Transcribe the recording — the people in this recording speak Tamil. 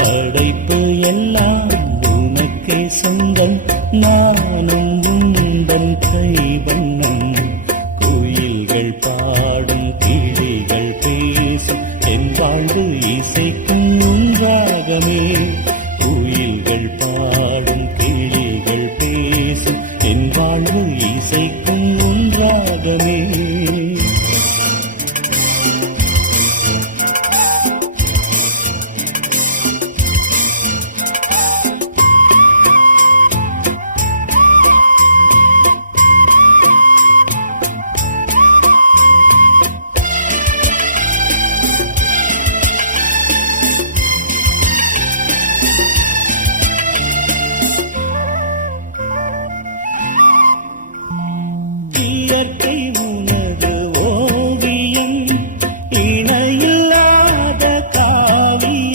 படைப்பு எல்லாம் உனக்கே சொந்தம், நானும் உந்தன் கைவண்ணம். குயில்கள் பாடும் கிளிகள் பேசும் என் வாழ்வு இசைக்கும் உன் ராகமே.